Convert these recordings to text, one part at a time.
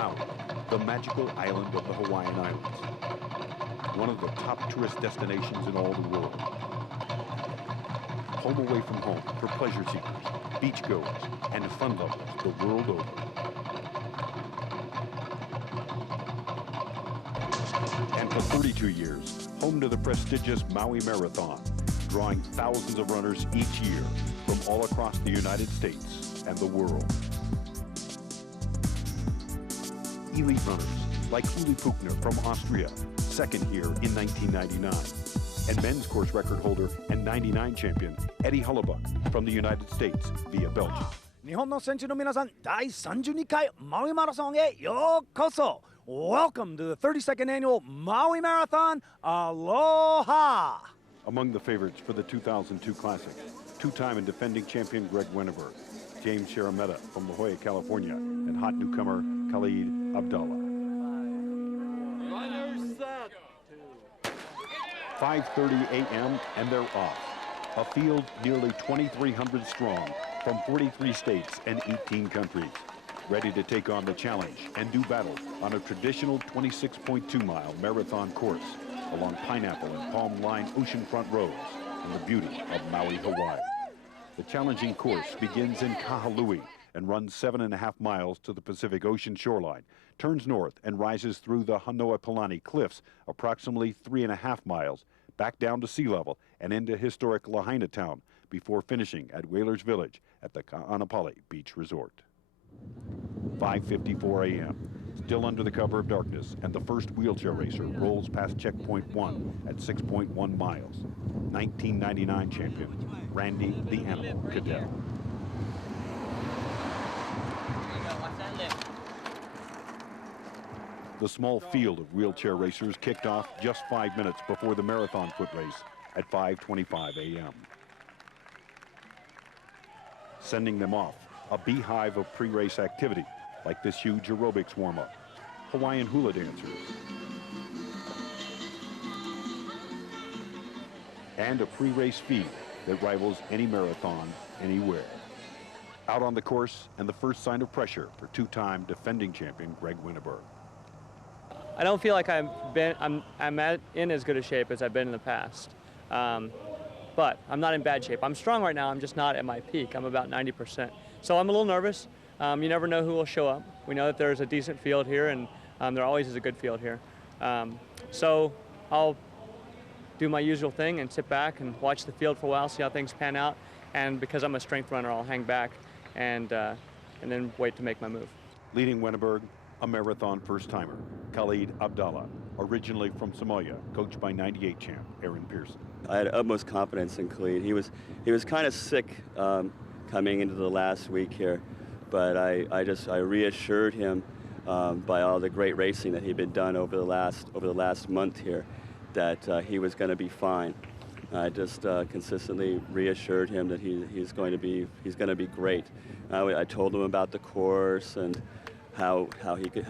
Maui, the magical island of the Hawaiian Islands. One of the top tourist destinations in all the world. Home away from home for pleasure seekers, beachgoers, and fun lovers the world over. And for 32 years, home to the prestigious Maui Marathon, drawing thousands of runners each year from all across the United States and the world. Elite runners like Uli Puchner from Austria, second here in 1999, and men's course record holder and 99 champion Eddie Hullebuck from the United States via Belgium. 日本の選手の皆さん、第32回マウイマラソンへようこそ。Welcome to the 32nd annual Maui Marathon. Aloha! Among the favorites for the 2002 Classic, two-time and defending champion Greg Winterberg, James Sharametta from La Jolla, California, and hot newcomer Khalid Abdallah. 5:30 a.m. and they're off. A field nearly 2,300 strong from 43 states and 18 countries, ready to take on the challenge and do battle on a traditional 26.2-mile marathon course along pineapple and palm-lined oceanfront roads in the beauty of Maui, Hawaii. The challenging course begins in Kahului and runs 7.5 miles to the Pacific Ocean shoreline, turns north and rises through the Hanoapalani cliffs approximately 3.5 miles, back down to sea level and into historic Lahaina town before finishing at Whalers Village at the Ka'anapali Beach Resort. 5:54 a.m. Still under the cover of darkness, and the first wheelchair racer rolls past checkpoint 1 at 6.1 miles. 1999 champion Randy the Animal Cadell. The small field of wheelchair racers kicked off just 5 minutes before the marathon foot race at 5:25 a.m. Sending them off, a beehive of pre-race activity, like this huge aerobics warm-up, Hawaiian hula dancers, and a pre-race feed that rivals any marathon anywhere. Out on the course, and the first sign of pressure for two-time defending champion Greg Winterberg. I don't feel like I'm in as good a shape as I've been in the past. But I'm not in bad shape. I'm strong right now, I'm just not at my peak. I'm about 90%. So I'm a little nervous. You never know who will show up. We know that there's a decent field here, and there always is a good field here. So I'll do my usual thing and sit back and watch the field for a while, see how things pan out. And because I'm a strength runner, I'll hang back and then wait to make my move. Leading Winterberg, a marathon first-timer, Khalid Abdallah, originally from Somalia, coached by 98 champ Aaron Pearson. I had utmost confidence in Khalid. He was kind of sick coming into the last week here, but I reassured him by all the great racing that he'd been done over the last month here that he was going to be fine. I just consistently reassured him that he's going to be great. I told him about the course and how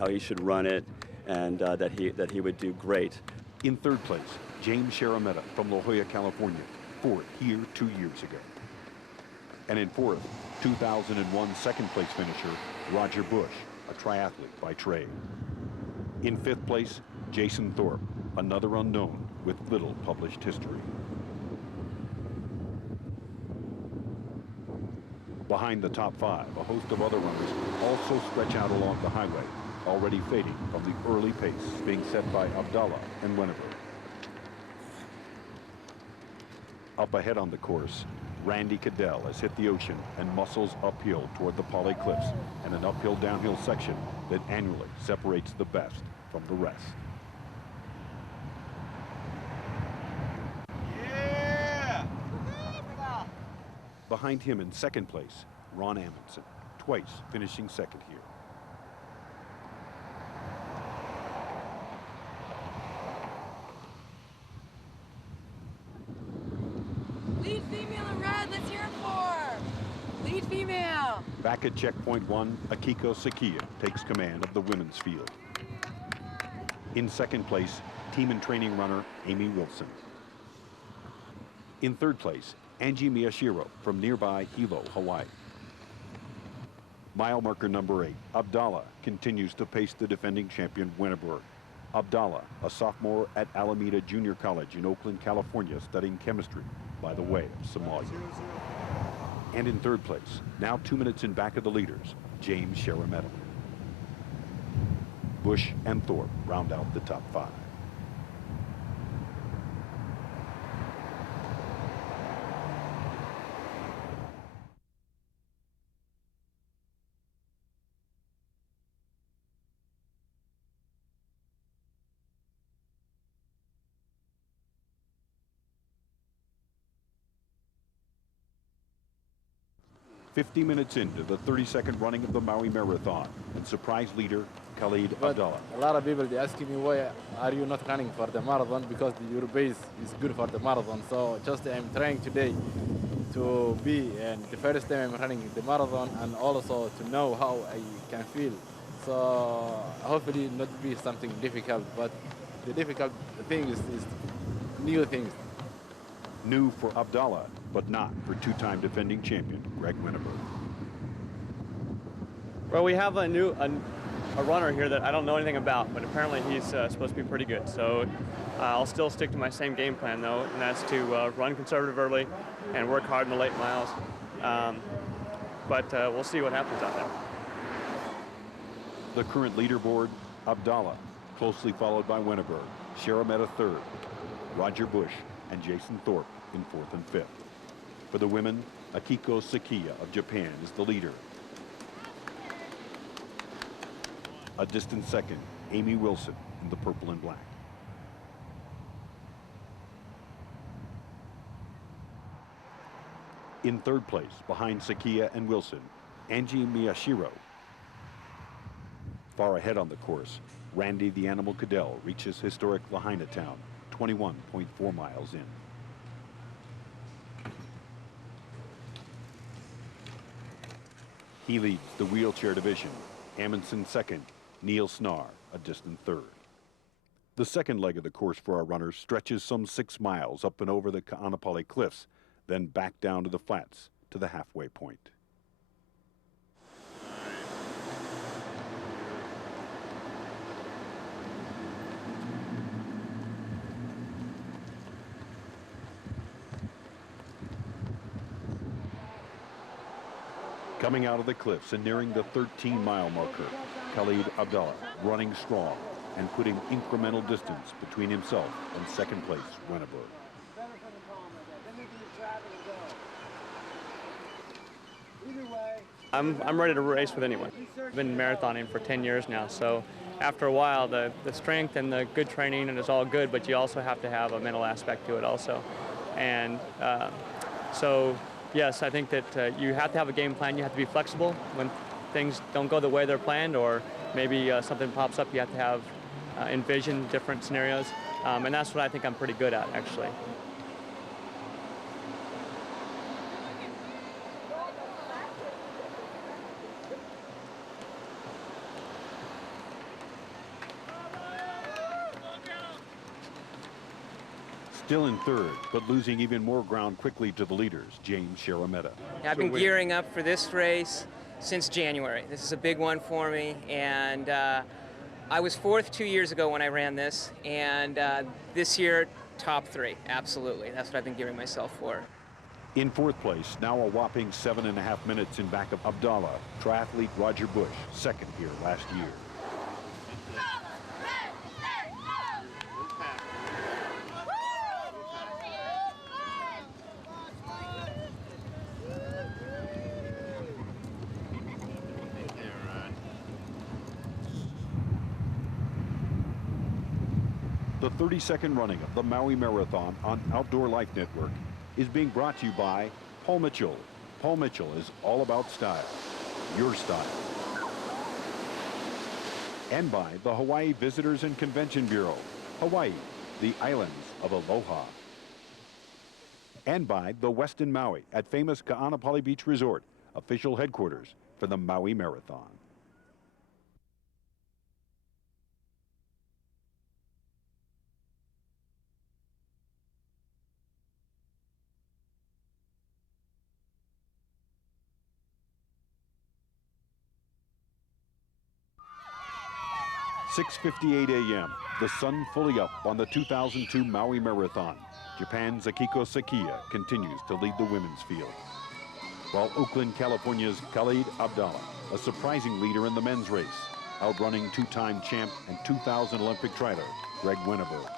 he should run it, and that he would do great. In third place, James Sharametta from La Jolla, California, fourth here 2 years ago. And in fourth, 2001 second place finisher Roger Bush, a triathlete by trade. In fifth place, Jason Thorpe, another unknown with little published history. Behind the top five, a host of other runners also stretch out along the highway, already fading from the early pace being set by Abdallah and Winterberg. Up ahead on the course, Randy Cadell has hit the ocean and muscles uphill toward the Pali Cliffs and an uphill-downhill section that annually separates the best from the rest. Yeah! Behind him in second place, Ron Amundsen, twice finishing second here. Lead female in red, let's hear it for! Lead female! Back at checkpoint 1, Akiko Sakia takes command of the women's field. In second place, team and training runner Amy Wilson. In third place, Angie Miyashiro from nearby Hilo, Hawaii. Mile marker number 8, Abdallah, continues to pace the defending champion Winterberg. Abdallah, a sophomore at Alameda Junior College in Oakland, California, studying chemistry by the way of Somalia. And in third place, now 2 minutes in back of the leaders, James Sharametta. Bush and Thorpe round out the top 5. "50 minutes into the 32nd running of the Maui Marathon, and surprise leader Khalid But Abdallah. a lot of people, they asking me, why are you not running for the marathon? Because your base is good for the marathon. So just I'm trying today to be, and the first time I'm running the marathon, and also to know how I can feel. So hopefully not be something difficult, but the difficult thing is new things. New for Abdallah, but not for two-time defending champion Greg Winterberg. Well, we have a runner here that I don't know anything about, but apparently he's supposed to be pretty good. So I'll still stick to my same game plan, though, and that's to run conservative early and work hard in the late miles. But we'll see what happens out there. The current leaderboard, Abdallah, closely followed by Winterberg, Sharametta third, Roger Bush and Jason Thorpe in 4th and 5th. For the women, Akiko Sakiya of Japan is the leader. A distant second, Amy Wilson in the purple and black. In third place, behind Sakiya and Wilson, Angie Miyashiro. Far ahead on the course, Randy the Animal Cadell reaches historic Lahaina town, 21.4 miles in. He leads the wheelchair division. Amundsen second, Neil Snar a distant third. The second leg of the course for our runners stretches some 6 miles up and over the Ka'anapali cliffs, then back down to the flats to the halfway point. Coming out of the cliffs and nearing the 13-mile marker, Khalid Abdallah running strong and putting incremental distance between himself and second place Winterberg. I'm ready to race with anyone. I've been marathoning for 10 years now, so after a while the strength and the good training and it's all good, but you also have to have a mental aspect to it also. And so yes, I think that you have to have a game plan. You have to be flexible when things don't go the way they're planned, or maybe something pops up. You have to have envision different scenarios, and that's what I think I'm pretty good at, actually. Still in third, but losing even more ground quickly to the leaders, James Sharametta. I've been gearing up for this race since January. This is a big one for me, and I was 4th 2 years ago when I ran this, and this year, top 3, absolutely. That's what I've been gearing myself for. In 4th place, now a whopping 7.5 minutes in back of Abdallah, triathlete Roger Bush, second here last year. The 32nd running of the Maui Marathon on Outdoor Life Network is being brought to you by Paul Mitchell. Paul Mitchell is all about style, your style. And by the Hawaii Visitors and Convention Bureau, Hawaii, the islands of aloha. And by the Westin Maui at famous Ka'anapali Beach Resort, official headquarters for the Maui Marathon. 6:58 a.m., the sun fully up on the 2002 Maui Marathon. Japan's Akiko Sakiya continues to lead the women's field, while Oakland, California's Khalid Abdallah, a surprising leader in the men's race, outrunning two-time champ and 2000 Olympic trialer Greg Winneberg.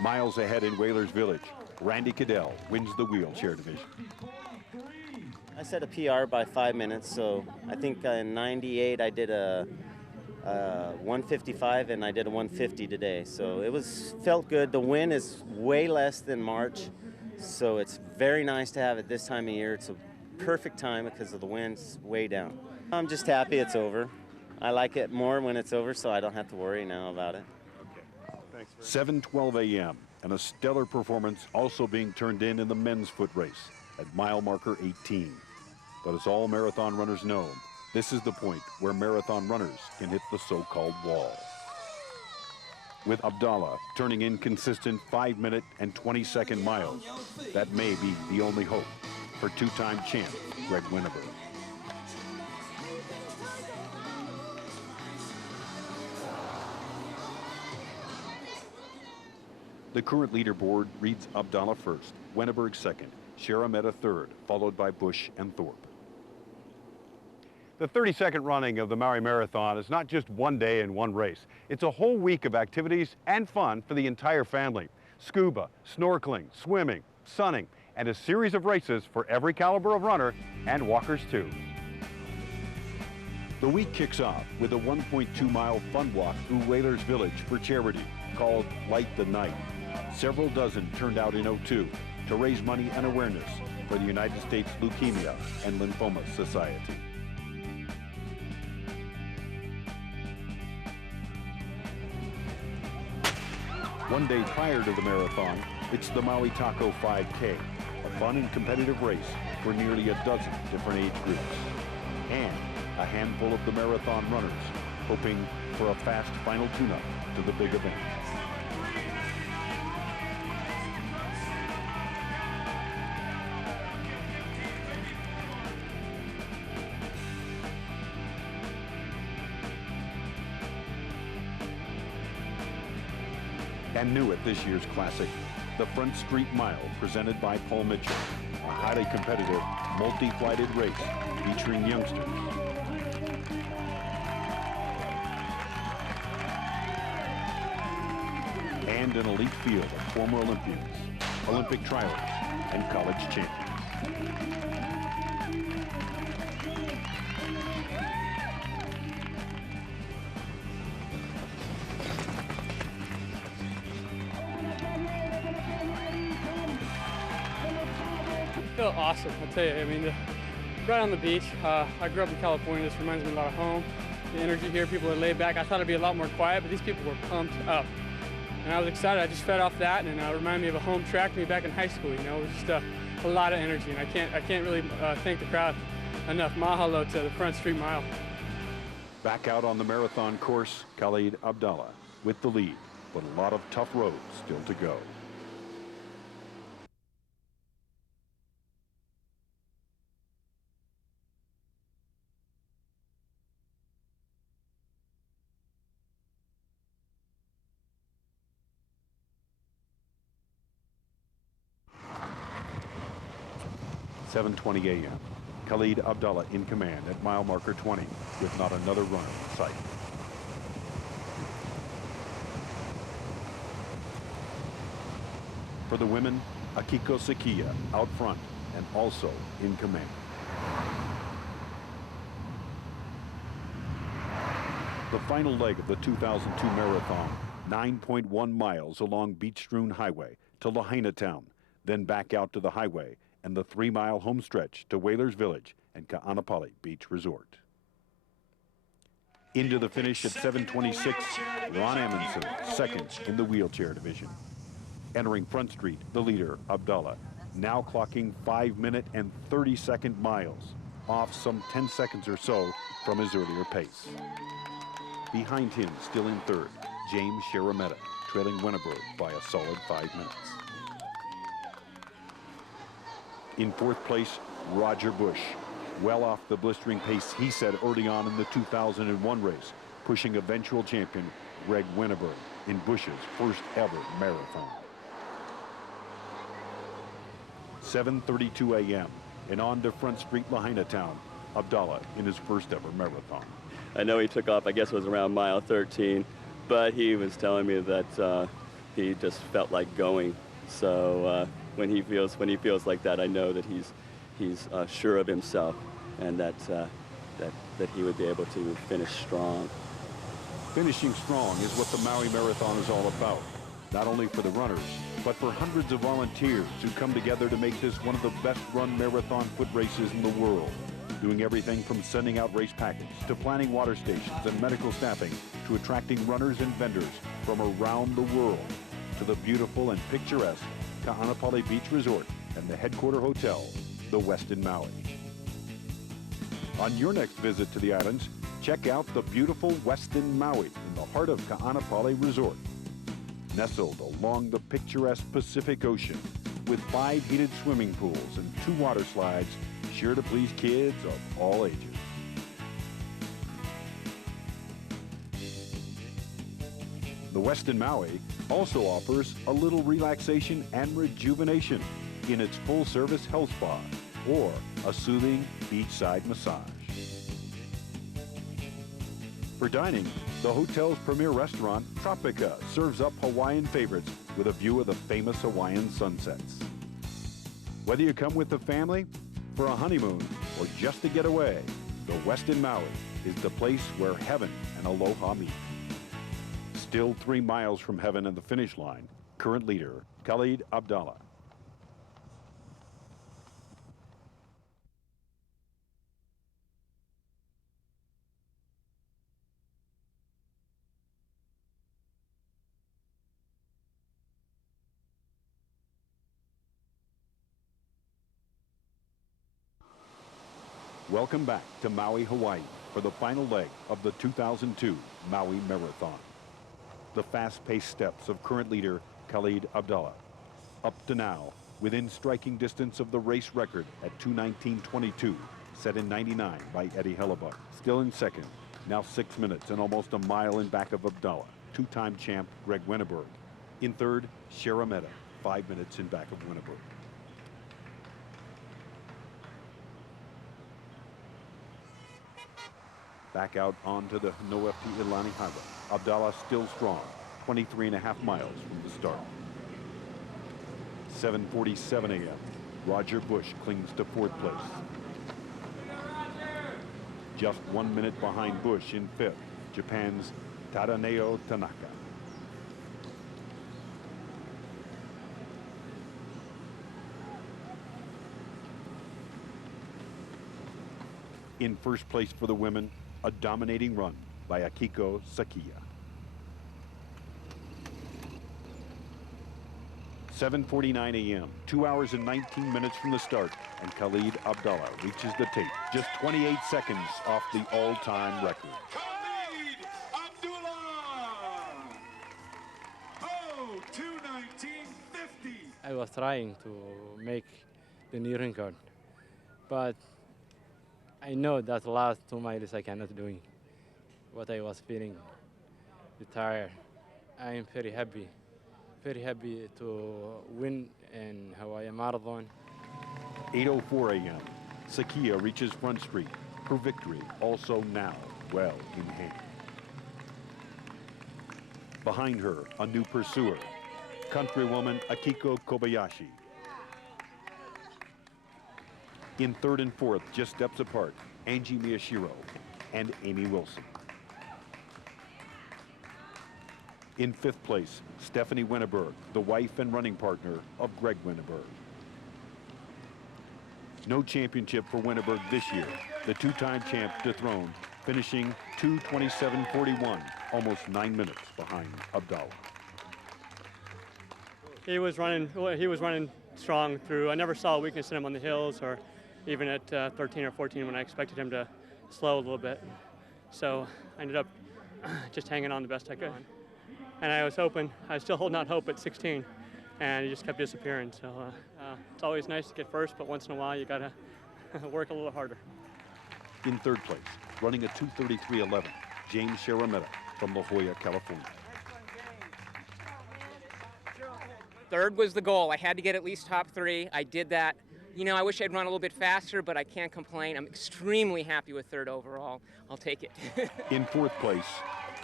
Miles ahead in Whalers Village, Randy Cadell wins the wheelchair division. I set a PR by 5 minutes, so I think in '98 I did a 155 and I did a 150 today. So it felt good. The wind is way less than March, so it's very nice to have it this time of year. It's a perfect time because of the wind's way down. I'm just happy it's over. I like it more when it's over, so I don't have to worry now about it. 7:12 a.m. and a stellar performance also being turned in the men's foot race at mile marker 18. But as all marathon runners know, this is the point where marathon runners can hit the so-called wall. With Abdallah turning in consistent 5-minute and 20-second miles, that may be the only hope for two-time champ Greg Winneberg. The current leaderboard reads Abdallah first, Winneberg second, Sharametta third, followed by Bush and Thorpe. The 32nd running of the Maui Marathon is not just one day and one race. It's a whole week of activities and fun for the entire family. Scuba, snorkeling, swimming, sunning, and a series of races for every caliber of runner and walkers too. The week kicks off with a 1.2-mile fun walk through Whalers Village for charity called Light the Night. Several dozen turned out in '02 to raise money and awareness for the United States Leukemia and Lymphoma Society. One day prior to the marathon, it's the Maui Taco 5K, a fun and competitive race for nearly a dozen different age groups. And a handful of the marathon runners hoping for a fast final tune-up to the big event. And new at this year's Classic, the Front Street Mile presented by Paul Mitchell, a highly competitive, multi-flighted race featuring youngsters. And an elite field of former Olympians, Olympic trialers, and college champions. I feel awesome, I'll tell you. I mean, right on the beach. I grew up in California. This reminds me a lot of home. The energy here, people are laid back. I thought it'd be a lot more quiet, but these people were pumped up. And I was excited. I just fed off that, and it reminded me of a home track me back in high school. You know, it was just a lot of energy, and I can't really thank the crowd enough. Mahalo to the Front Street Mile. Back out on the marathon course, Khalid Abdallah with the lead, but a lot of tough roads still to go. .7:20 a.m. Khalid Abdallah in command at mile marker 20 with not another runner in sight. For the women, Akiko Sakiya out front and also in command. The final leg of the 2002 marathon, 9.1 miles along beach-strewn highway to Lahaina Town, then back out to the highway and the 3-mile home stretch to Whalers Village and Ka'anapali Beach Resort. Into the finish at 7:26, Ron Amundsen, second in the wheelchair division. Entering Front Street, the leader, Abdallah, now clocking 5-minute and 30-second miles, off some 10 seconds or so from his earlier pace. Behind him, still in third, James Sharametta, trailing Winneberg by a solid 5 minutes. In fourth place, Roger Bush, well off the blistering pace he set early on in the 2001 race, pushing eventual champion Greg Winterberg in Bush's first ever marathon. 7:32 a.m. and on to Front Street, Lahaina Town, Abdallah in his first ever marathon. I know he took off, I guess it was around mile 13, but he was telling me that he just felt like going. So when he feels like that, I know that he's sure of himself, and that he would be able to finish strong. Finishing strong is what the Maui Marathon is all about, not only for the runners, but for hundreds of volunteers who come together to make this one of the best run marathon foot races in the world, doing everything from sending out race packets to planning water stations and medical staffing to attracting runners and vendors from around the world to the beautiful and picturesque Ka'anapali Beach Resort and the headquarter hotel, the Westin Maui. On your next visit to the islands, check out the beautiful Westin Maui in the heart of Ka'anapali Resort. Nestled along the picturesque Pacific Ocean with 5 heated swimming pools and 2 water slides, sure to please kids of all ages. The Westin Maui also offers a little relaxation and rejuvenation in its full-service health spa or a soothing beachside massage. For dining, the hotel's premier restaurant, Tropica, serves up Hawaiian favorites with a view of the famous Hawaiian sunsets. Whether you come with the family, for a honeymoon, or just to get away, the Westin Maui is the place where heaven and aloha meet. Still 3 miles from heaven and the finish line, current leader, Khalid Abdallah. Welcome back to Maui, Hawaii for the final leg of the 2002 Maui Marathon. The fast-paced steps of current leader Khalid Abdallah. Up to now, within striking distance of the race record at 2:19:22, set in '99 by Eddie Hellebuck. Still in second, now 6 minutes and almost a mile in back of Abdallah, 2-time champ Greg Winterberg. In third, Sharameta, 5 minutes in back of Winterberg. Back out onto the Noepi Ilani Highway. Abdallah still strong, 23.5 miles from the start. 7:47 a.m. Roger Bush clings to 4th place. Just 1 minute behind Bush in 5th, Japan's Tadaneo Tanaka. In first place for the women, a dominating run by Akiko Sakiya. 7:49 a.m., 2 hours and 19 minutes from the start, and Khalid Abdallah reaches the tape, just 28 seconds off the all-time record. Khalid Abdallah! Oh, 2:19:50. I was trying to make the new record, but I know that last 2 miles I cannot do what I was feeling, tired. I am very happy to win in Hawaiian Marathon. 8:04 a.m. Sakiya reaches Front Street. Her victory also now well in hand. Behind her, a new pursuer, countrywoman Akiko Kobayashi. In third and fourth, just steps apart, Angie Miyashiro and Amy Wilson. In 5th place, Stephanie Winterberg, the wife and running partner of Greg Winterberg. No championship for Winterberg this year. The 2-time champ dethroned, finishing 2:27:41, almost 9 minutes behind Abdallah. He was running strong through. I never saw a weakness in him on the hills or even at 13 or 14 when I expected him to slow a little bit. So I ended up just hanging on the best I could. And I was still holding out hope at 16, and he just kept disappearing. So it's always nice to get first, but once in a while you gotta work a little harder. In 3rd place, running a 2:33:11, James Sharametta from La Jolla, California. Third was the goal. I had to get at least top 3. I did that. You know, I wish I'd run a little bit faster, but I can't complain. I'm extremely happy with third overall. I'll take it. In fourth place,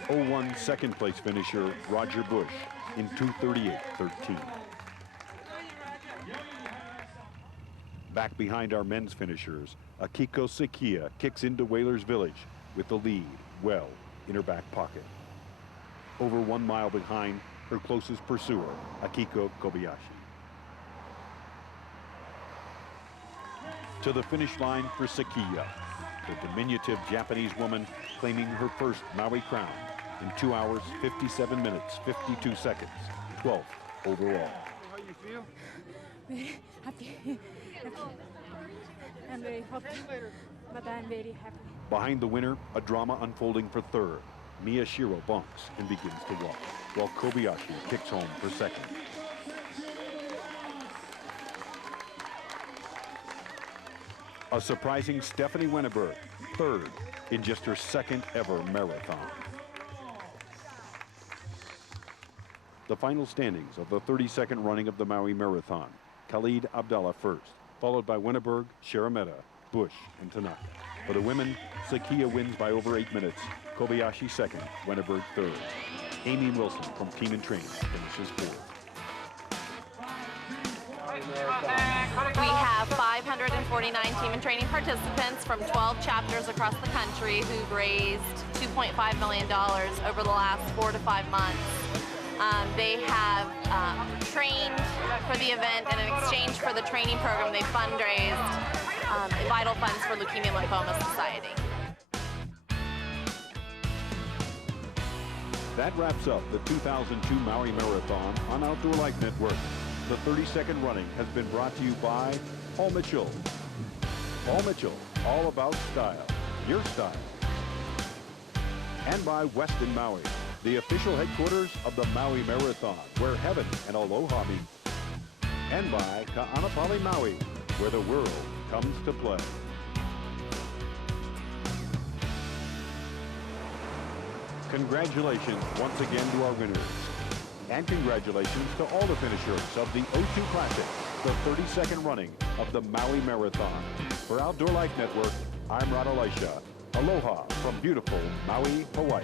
01 second place finisher Roger Bush in 2:38.13. Back behind our men's finishers, Akiko Sekia kicks into Whalers Village with the lead well in her back pocket. Over 1 mile behind her closest pursuer, Akiko Kobayashi. To the finish line for Sekia, the diminutive Japanese woman claiming her first Maui crown in 2 hours, 57 minutes, 52 seconds, 12th overall. How you feel? Very happy. I'm very hot, but I'm very happy. Behind the winner, a drama unfolding for third. Miyashiro bonks and begins to walk, while Kobayashi kicks home for second. A surprising Stephanie Wenneberg, third in just her second ever marathon. The final standings of the 32nd running of the Maui Marathon. Khalid Abdallah first, followed by Wenneberg, Sharametta, Bush, and Tanaka. For the women, Sekia wins by over 8 minutes. Kobayashi second, Wenneberg third. Amy Wilson from Team and Training finishes fourth. We have 549 Team and Training participants from 12 chapters across the country who've raised $2.5 million over the last 4 to 5 months. They have trained for the event, and in exchange for the training program, they fundraised vital funds for Leukemia Lymphoma Society. That wraps up the 2002 Maui Marathon on Outdoor Life Network. The 32nd running has been brought to you by Paul Mitchell. Paul Mitchell, all about style, your style. And by Westin Maui, the official headquarters of the Maui Marathon, where heaven and aloha meet. And by Ka'anapali Maui, where the world comes to play. Congratulations once again to our winners. And congratulations to all the finishers of the O2 Classic, the 32nd running of the Maui Marathon. For Outdoor Life Network, I'm Rod Elisha. Aloha from beautiful Maui, Hawaii.